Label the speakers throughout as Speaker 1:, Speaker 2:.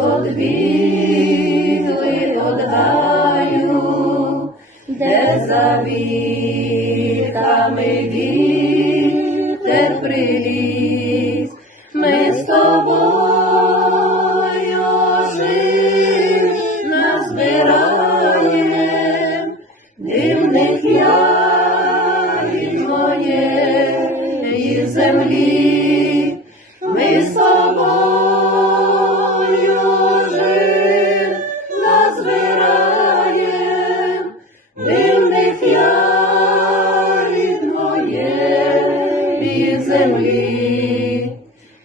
Speaker 1: одбігли од гаю, де за вітами вітер приліз, ми з тобою жив назбираєм, дивних ягід моєї землі, моєї землі,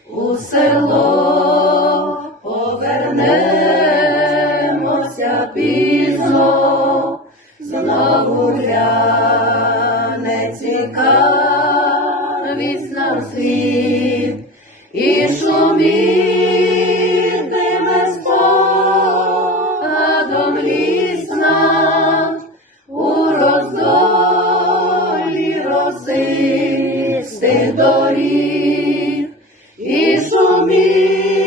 Speaker 1: у село повернемося пізно, знову гляне цікавість нам світ, і шумітиме доріг, і шумітиме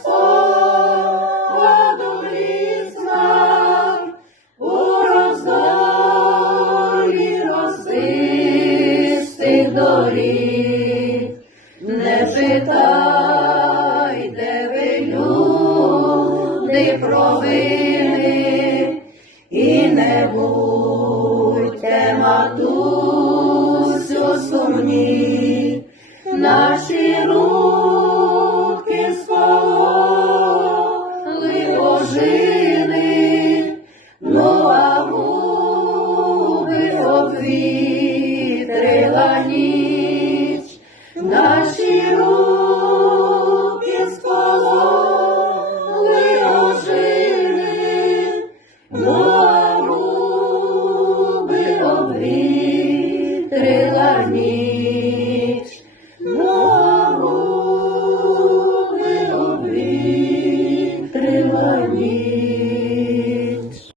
Speaker 1: спогадом ліс нам у роздолі росистих доріг. Не питайте ви, люди, провини, і не будьте, сумні, наші руки спололи ожини, ну а губи обвітрила ніч, наші руки you.